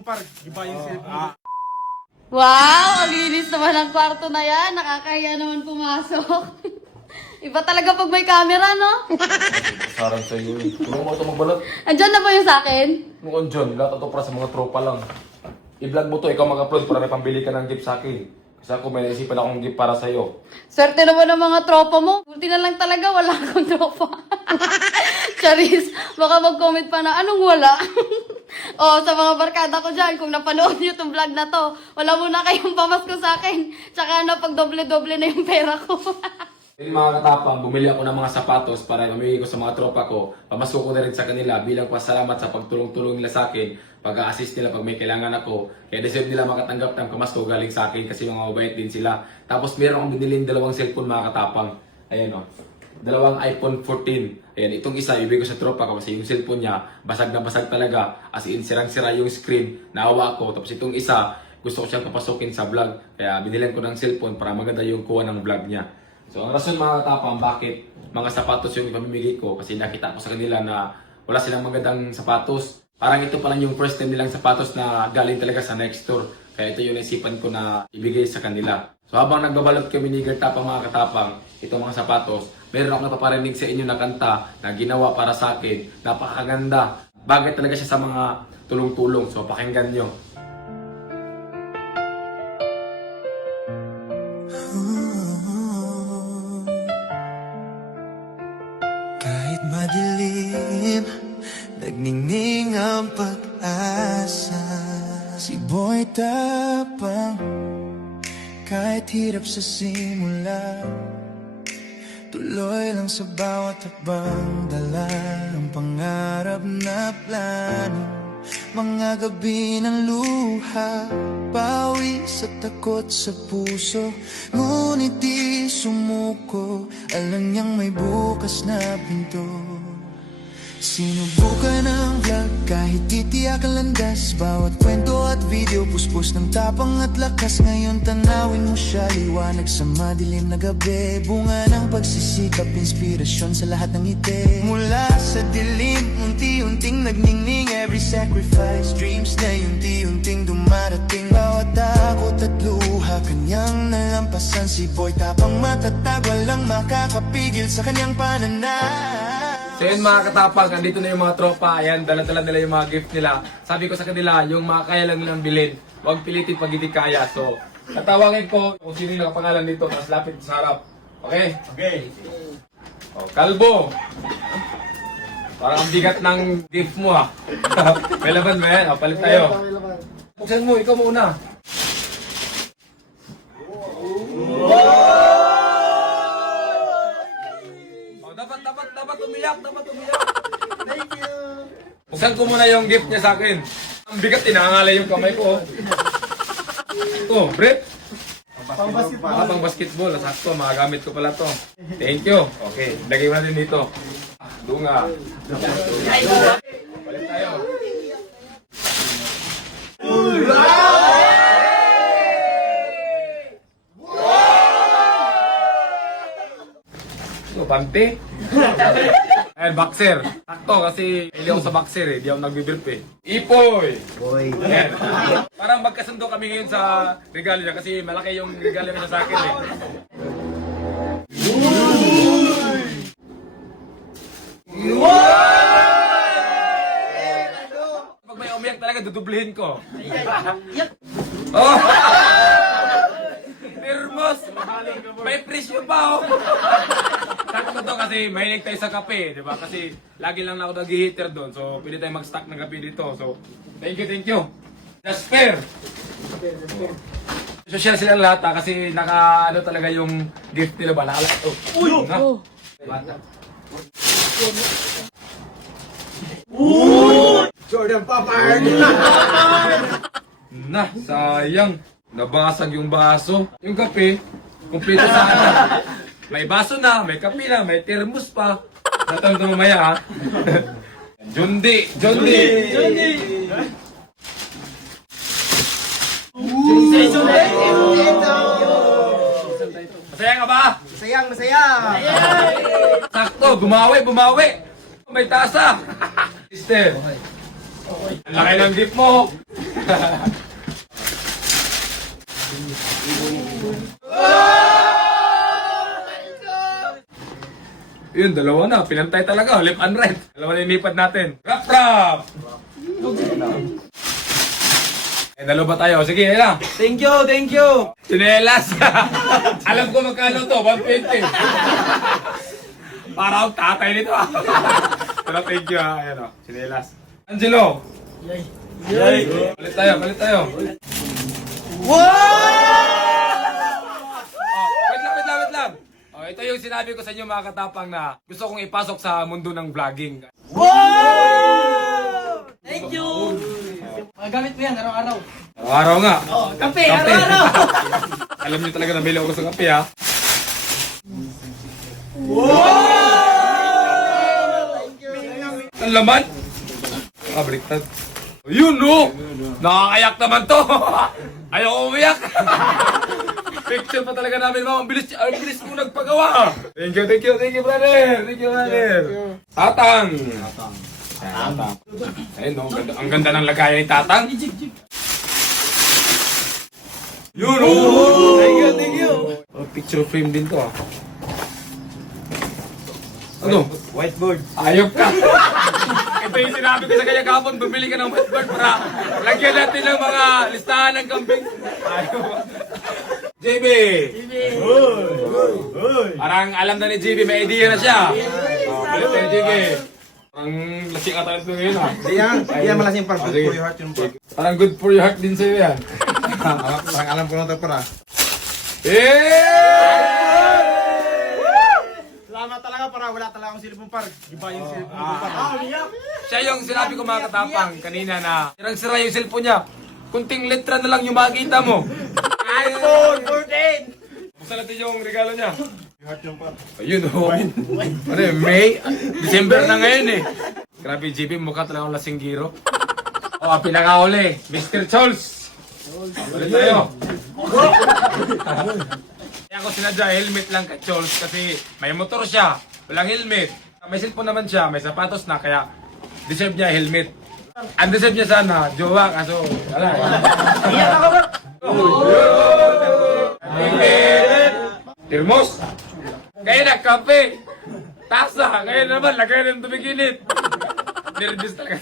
mo par, iba yung cellphone. Wow! Ang linis naman ang kwarto na yan. Nakakahiya naman pumasok. Iba talaga pag may camera, no? Sarang sa'yo eh. Tulungan mo ito magbalot. Andyan na ba yung sa akin? Nung andyan, lahat ito para sa mga tropa lang. I-vlog mo to, ikaw mag-upload para may pambili ka ng gift sa akin. Kasi ako may naisipan akong gift para sa'yo. Swerte naman ng mga tropa mo. Buti na lang talaga, wala akong tropa. Charis, baka mag-comment pa na, anong wala? O, sa mga barkada ko dyan, kung napanood nyo itong vlog na to, wala muna kayong pamasko sa akin. Tsaka na, pag doble-doble na yung pera ko. Yung mga katapang, bumili ako ng mga sapatos para mamili ko sa mga tropa ko. Pamasko ko na rin sa kanila bilang pasalamat sa pagtulong-tulong nila sa akin. Pag-a-assist nila pag may kailangan ako. Kaya deserve nila makatanggap ng pamasko galing sa akin kasi mga mabait din sila. Tapos meron akong binili dalawang cellphone mga katapang. Ayan o. Dalawang iPhone 14. Ayan, itong isa, ibig ko sa tropa ko kasi yung cellphone niya, basag na basag talaga. As in, sirang-sira yung screen, naawa ko. Tapos itong isa, gusto ko siyang papasukin sa vlog. Kaya binilan ko ng cellphone para maganda yung kuha ng vlog niya. So, ang rason mga katapang, bakit mga sapatos yung ipamimigay ko, kasi nakita ko sa kanila na wala silang magandang sapatos. Parang ito pa lang yung first time nilang sapatos na galing talaga sa next store. Kaya ito yung naisipan ko na ibigay sa kanila. So habang nagbabalot kami ni Gertapang mga katapang, itong mga sapatos, meron ako napaparinig sa inyo na kanta na ginawa para sa akin. Napakaganda. Bagay talaga siya sa mga tulong-tulong. So pakinggan nyo. Kahit madilim, nagningning ang pag-asa. Si Boy Tapang, kahit hirap sa simula, tuloy lang sa bawat habang dala ang pangarap na plano. Mga gabi ng luha, pawi sa takot sa puso, ngunit di sumuko, alam niyang may bukas na pinto. Sinubukan ang vlog kahit di tiyak ang landas, bawat kwento at video puspos ng tapang at lakas. Ngayon tanawin mo siya, liwanag sa madilim na gabi, bunga ng pagsisikap, inspirasyon sa lahat ng ngiti. Mula sa dilim, unti-unting nagningning, every sacrifice, dreams na unti-unting dumarating. Bawat takot at luha, kanyang nalampasan. Si Boy Tapang matatag, walang makakapigil sa kanyang pananaw. So yun mga katapang, andito na yung mga tropa. Ayan, dala-dala nila yung mga gift nila. Sabi ko sa kanila, yung mga kaya lang nilang bilhin, huwag pilitin pag hindi kaya. So, tatawagin ko kung sino yung nakapangalan dito, tapos lapit sa harap. Okay? Okay. O, Kalbo! Parang ang bigat ng gift mo ha. May laban ba yan? O, palit tayo. Buksan mo, ikaw muna. Dapat umiyak. Thank you. Buksan ko muna yung gift niya sa akin. Ang bigat, tinangalay yung kamay ko. Ito, Brett. Pang basketball. Pang basketball. Sakto, magagamit ko pala to. Thank you. Okay, lagay mo natin dito. Dunga. Balik tayo. Ito, bante. Ayan, boxer. Sakto kasi hindi ako sa boxer eh. Hindi ako nagbibirp eh. Ipoy! Boy. Ayan. Parang magkasundo kami ngayon sa regalo niya kasi malaki yung regalo niya sa akin eh. Pag may umiyak talaga, dudublihin ko. Oh! Hermos! May presyo pa oh! Sakto to kasi mahilig tayo sa kape, di ba? Kasi lagi lang ako nag-heater doon. So, pwede tayo mag-stock ng kape dito. So, thank you. Jasper! Social sila lahat ha, kasi naka ano talaga yung gift nila ba? Nakalak ito. Uy! Bata. Jordan Papard. Na, sayang. Nabasag yung baso. Yung kape, kumpleto sana. May baso na, may kape na, may termos pa. Natang ito mamaya ha. Jondi! Masaya ka ba? Masaya. Sakto, bumawi. May tasa. Sister. Ang laki ng gift mo. Yun, dalawa na. Pinantay talaga. Left and right. Dalawa na inipad natin. Rap, rap! Eh, dalawa ba tayo? Sige, yun na. Thank you, thank you. Sinelas. Alam ko magkano to. 120. Para akong tatay nito ah. Pero thank you ha. Ayan o. Sinelas. Angelo. Yay. Palit tayo, palit tayo. Wow! Wait lang, wait lang, wait lang. Oh, ito yung sinabi ko sa inyo mga katapang na gusto kong ipasok sa mundo ng vlogging. Wow! Thank you! Magagamit mo yan araw-araw. Araw-araw nga. Oh, kape, Kape. araw-araw! Alam niyo talaga nabili ako sa kape ha. Ang laman? Ah, baliktad. Yun no! Nakakayak naman to! Ayaw umiyak! Picture pa talaga namin mga ang bilis mo nagpagawa! Thank you, brother! Thank you, brother! Tatang! Tatang. Ayun no, ang ganda ng lagayan ni Tatang. Yun oh! Thank you. Oh, picture frame din to ah. Ano? Whiteboard. Ayop ka! Ito yung sinabi ko sa kanya kahapon, bumili ka ng whiteboard para lagyan natin ng mga listahan ng kambing. Ayop. JB! Parang alam na ni JB, may idea na siya. Oh, balik tayo JB. Parang lasing ata ito ngayon ah. Diyan malasing par. Good sige. for your heart yung par. Parang good for your heart din sa'yo yan. Parang alam ko na ito para. Salamat talaga para wala talaga akong silipong par. Iba yung silipong par. Siya yung sinabi ko mga katapang kanina na sirang-sira yung cellphone niya. Kunting letra na lang yung makikita mo. iPhone 14! Buksan natin yung regalo niya. Your heart yung par. Ayun oh. Ano eh, May? December na ngayon eh. Grabe, JB, mukha talaga akong lasinggiro. Oh, pinakahuli, Mr. Charles. Ulit tayo. Kaya ako sinadya, helmet lang kay Charles kasi may motor siya, walang helmet. May cellphone naman siya, may sapatos na, kaya deserve niya helmet. Undeserve niya sana, jowa, kaso wala. Iyan ako ba? Termos. Kaya na, kape. Tasa. Kaya naman, lagay ng tubig init. Nervous talaga.